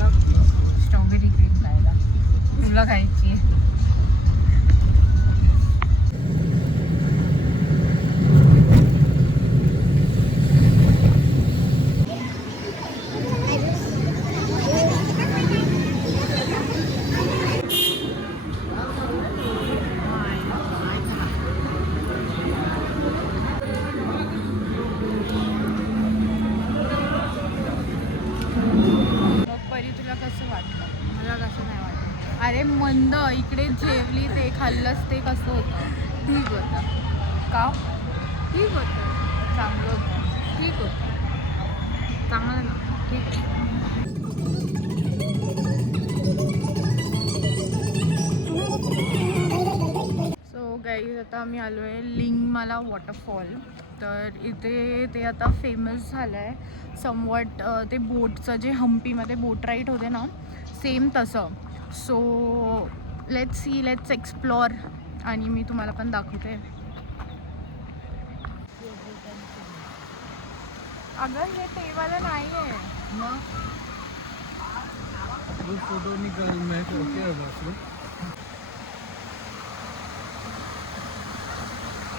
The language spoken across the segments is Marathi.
मला स्ट्रॉबेरी क्रीम खायला. तुला खायची आहे. तुला कसं वाटलं? मला कसं नाही वाटलं. अरे मंद इकडे जेवली ते खाल्लंच ते कसं होतं? ठीक होतं का? ठीक होतं, चांगलं होतं, ठीक होतं, चांगलं ना, ठीक आहे. सो गाईज आता आम्ही आलो आहे लिंगमाला वॉटरफॉल. तर इथे ते आता फेमस झालं आहे समवट. ते बोटचं जे हम्पीमध्ये बोट राईड होते ना, सेम तसं. So let's see, let's explore. आणि मी तुम्हाला पण दाखवते. अगं हे तेवालं नाही आहे मग. फोटो निकाल मैं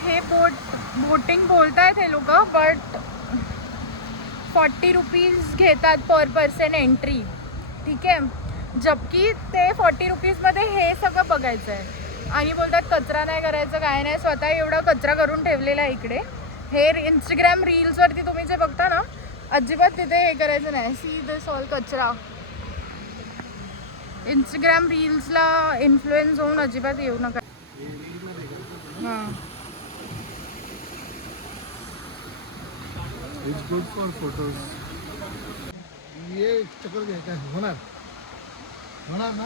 हे बोटिंग बोलतायत हे लोक, बट 40 रुपीज घेतात पर पर्सन एंट्री. ठीक आहे, जबकि ते 40 रुपीजमध्ये हे सगळं बघायचं आहे आणि बोलतात कचरा नाही करायचं, काय नाही. स्वतः एवढा कचरा करून ठेवलेला आहे इकडे. हे इंस्टाग्राम रील्सवरती तुम्ही जे बघता ना, अजिबात तिथे हे करायचं नाही. सी दिस ऑल कचरा. इंस्टाग्राम रील्सला इन्फ्लुएन्स होऊन अजिबात येऊ नका. हां, इट्स गुड फॉर फोटोज. ये चक्कर घ्यायचा होणार होणार ना.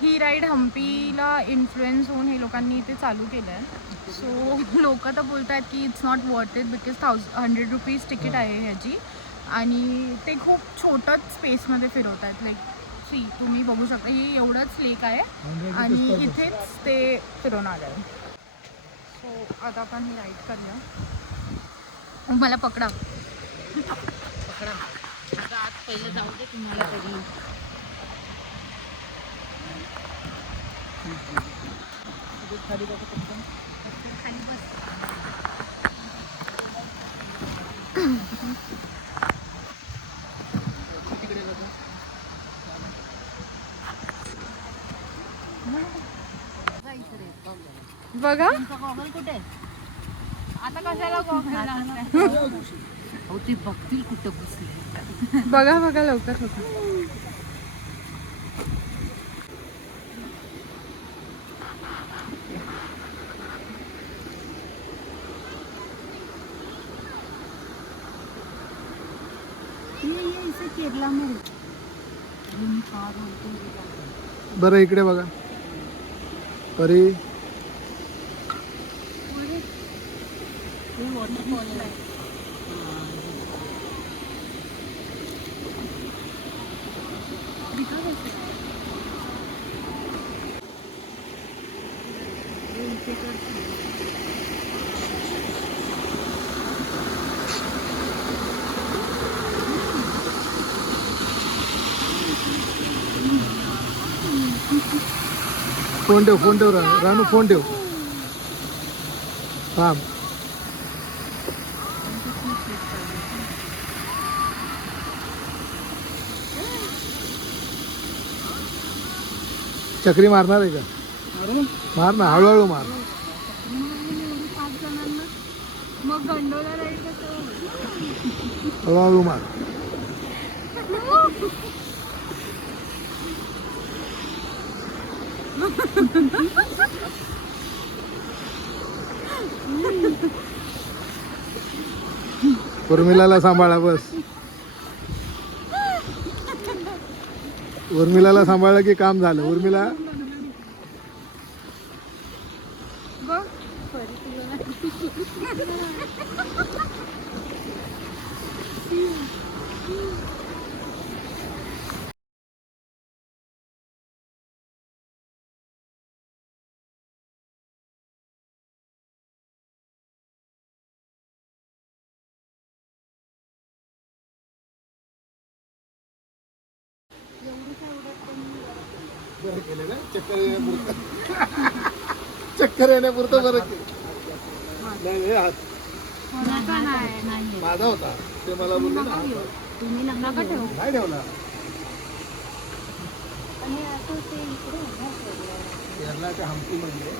ही राईड हम्पीला इन्फ्लुएन्स होऊन हे लोकांनी इथे चालू केलं आहे. सो लोक तर बोलत आहेत की it's not worth it because 100 rupees ticket आहे ह्याची. आणि ते खूप छोटंच स्पेसमध्ये फिरवत आहेत. लाईक सी तुम्ही बघू शकता, ही एवढंच लेक आहे आणि इथेच ते फिरवणार आहे. सो आता आपण ही राईड करूया. मला पकडा पकडा. आता आत पहिलं जाऊ दे तुम्हाला तरी. खाली बघा पटकन, खाली बस. तिकडे बघा गॉगल कुठे आता, कशाला गॉगल ते बघतील कुठं बसले. बघा बघा लवकर होतं. बरं इकडे बघा परी. फोन ठेव रानू, फोन ठेव. थांब. चक्री मारणार आहे का? मार ना, हळूहळू मार. मग गंडोला राहील हळूहळू मार. उर्मिलाला सांभाळा बस. उर्मिलाला सांभाळलं की काम झालं. उर्मिला बरं केलं ना, चक्कर येण्यापुरतं. चक्कर येण्यापुरतं बरं केलं. नाही हे हात माझा होता, ते मला बोलले ना नाही ठेवला. केरळाच्या हम्पीमध्ये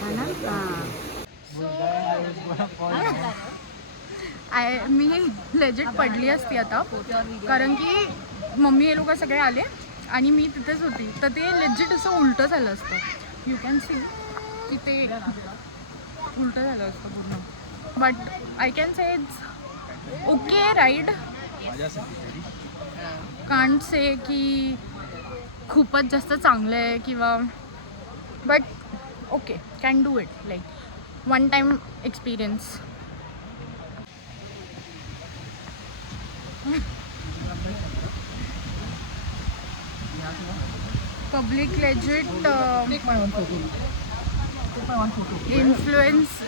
मी लेजिट पडली असती आता, कारण की मम्मी हे लोक सगळे आले आणि मी तिथेच होती, तर ते लेजिट असं उलटं झालं असतं. यू कॅन सी की ते उलटं झालं असतं पूर्ण. But I can say it's okay ride. Can't say की खूपच जास्त चांगलं आहे किंवा, but okay, can do it, like one time experience. Public legit influence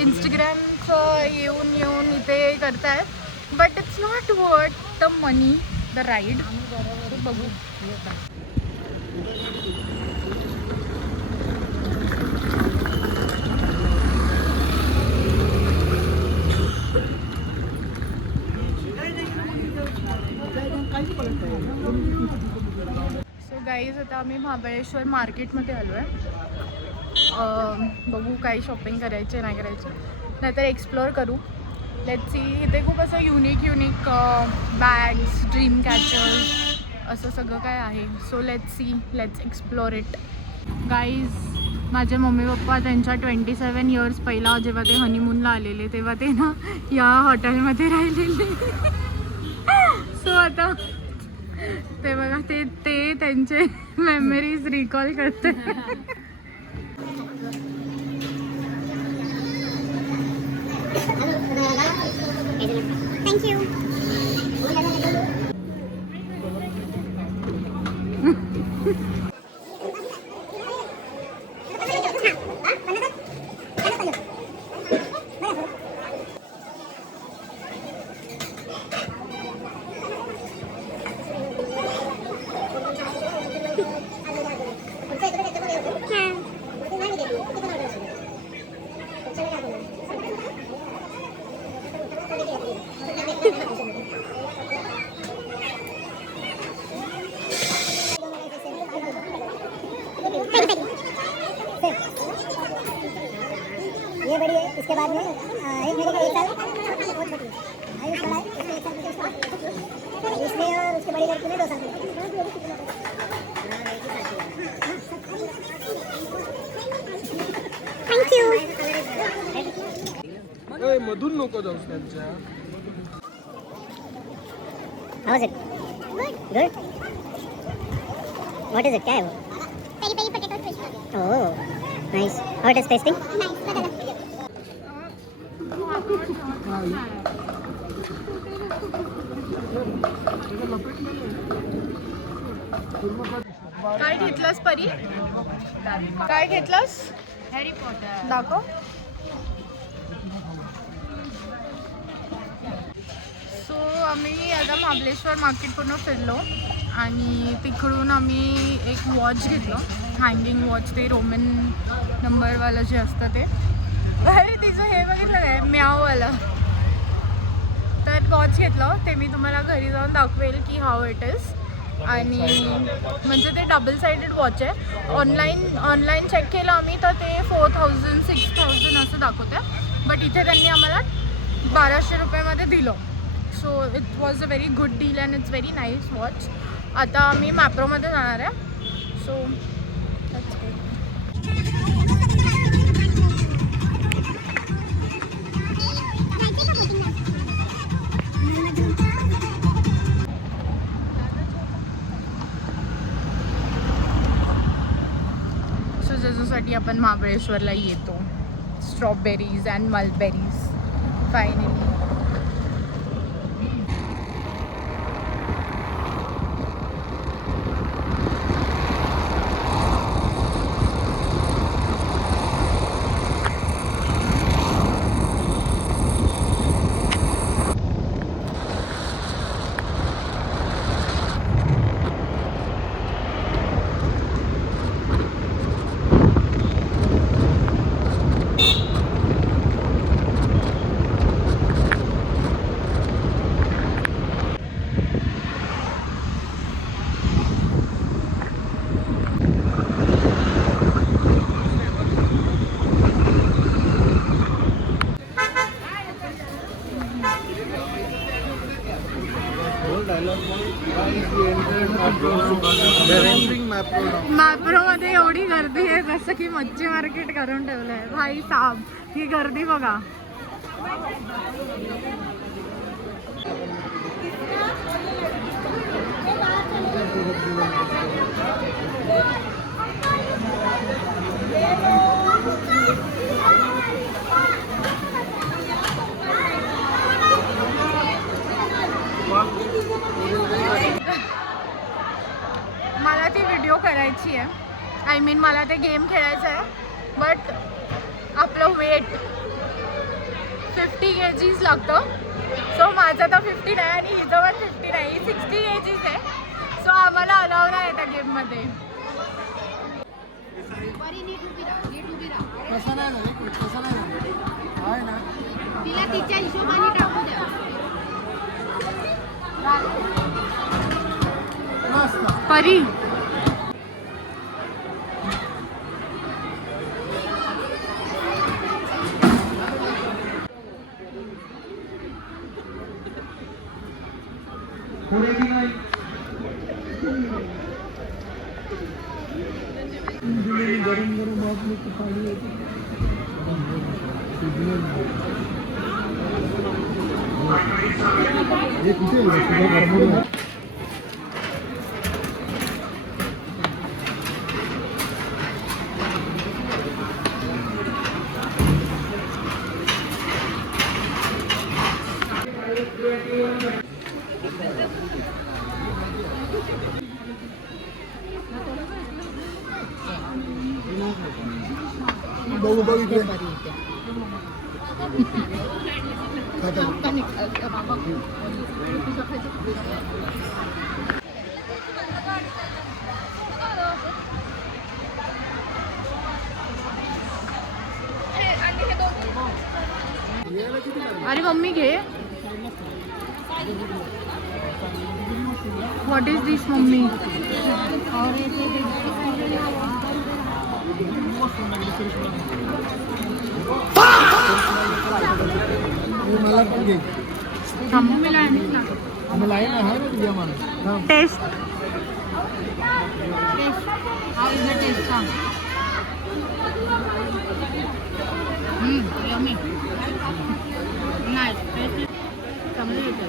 इंस्टाग्रामचं येऊन इथे करतायत, but it's not worth the money, the ride. बघू. सो गाईज, आता आम्ही महाबळेश्वर मार्केटमध्ये आलो आहे. बघू काही शॉपिंग करायचे नाही करायचे, नाहीतर एक्सप्लोअर करू. Let's see. इथे खूप असं युनिक बॅग्स, ड्रीम कॅचर्स, असं सगळं काय आहे. So let's see, let's explore it. Guys, माझे मम्मी पप्पा त्यांच्या 27 इयर्स पहिला जेव्हा ते हनीमूनला आलेले, तेव्हा ते ना या हॉटेलमध्ये राहिलेले. सो आता ते बघा, ते त्यांचे मेमरीज रिकॉल करते. थँक्यू. ये बड़ी है, इसके बाद में एक मेरे का 1 साल बहुत छोटी है, आयुष बड़ा है, इसमें 1 साल की उसमें, इसमें और उसके बड़ी लड़की में 2 साल की. थँक्यू. मधून नको जाऊस त्यांच्या. How is it? Good. What is it? क्या है वो? Peri peri potato fish. Oh, nice. How it is tasting? Nice. काय घेतलंस परी? काय घेतलंस? Harry Potter. दाखव. सो आम्ही आता महाबळेश्वर मार्केट पूर्ण फिरलो आणि तिकडून आम्ही एक वॉच घेतलं, हँगिंग वॉच, ते रोमन नंबरवालं जे असतं ते. अरे तिचं हे बघितलं काय, म्याववालं. तर वॉच घेतलं, ते मी तुम्हाला घरी जाऊन दाखवेल की हाऊ इट इज. आणि म्हणजे ते डबल साइडेड वॉच आहे. ऑनलाईन चेक केलं आम्ही, तर ते 4000 6000 असं दाखवतं आहे, बट इथे त्यांनी आम्हाला 1200 रुपयामध्ये दिलं. So it was a very good deal and it's very nice watch. आता आम्ही मॅप्रोमध्ये जाणार आहे. So that's good. सो ज्याच्यासाठी आपण महाबळेश्वरला येतो, स्ट्रॉबेरीज अँड मलबेरीज फायनली. मॅप्रोमध्ये एवढी गर्दी आहे जसं की मच्छी मार्केट करून ठेवलं आहे भाई साहब. ही गर्दी बघा. मला ती व्हिडिओ करायची आहे. आय मीन मला ते गेम खेळायचं आहे. बट आपलं वेट 50 kgs लागतं. सो माझं तर 50 नाही आणि हिचं पण 50 नाही, 60 kgs आहे. सो आम्हाला अलाव नाही आहे त्या गेममध्ये. कसं नाही झालं, कसं नाही झालं आहे ना. तिला तिच्या हिशोबाने टाकू द्या. परी गरम गरम आपने तो पानी है ये कुठे आहे. बघू बघू इकडे अरे मम्मी घे. What is this mummy? मला घे. मम्मीला आणीन ना. मला आहे ना, हा ना तुझ्या मला taste how is the taste सांग. यम्मी नाईस टेस्ट चांगली आहे.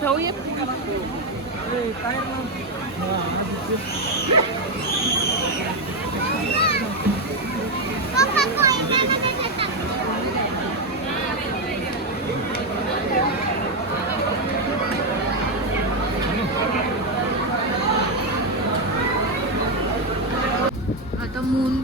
जाऊया. आता मून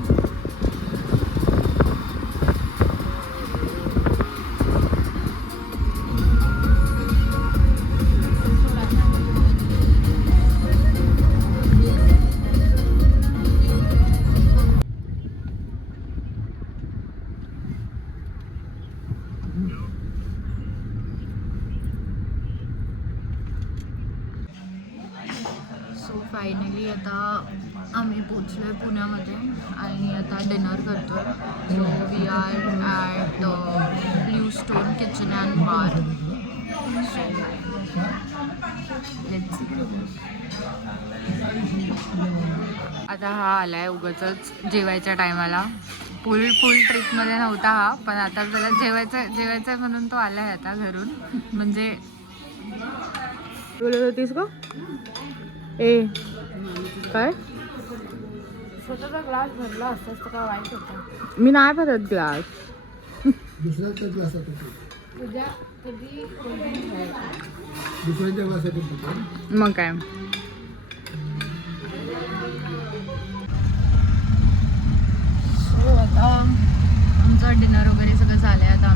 फायनली आता आम्ही पोचलो आहे पुण्यामध्ये आणि आता डिनर करतो आहे. So we are at blue stone kitchen and bar. आता हा आला आहे उगाचच जेवायच्या टायमाला. फुल ट्रिपमध्ये नव्हता हा, पण आता त्याला जेवायचं आहे म्हणून तो आला आहे आता घरून. म्हणजे बोलत होतीस का ए काय? स्वतःचा ग्लास भरला असतास तर काय वाईट होता. मी नाही भरत ग्लास. दुसऱ्याच्या ग्लासात तुझ्या कधी दुसऱ्याच्या ग्लासात मग काय. सो आता आमचं डिनर वगैरे सगळं झालं आहे. आता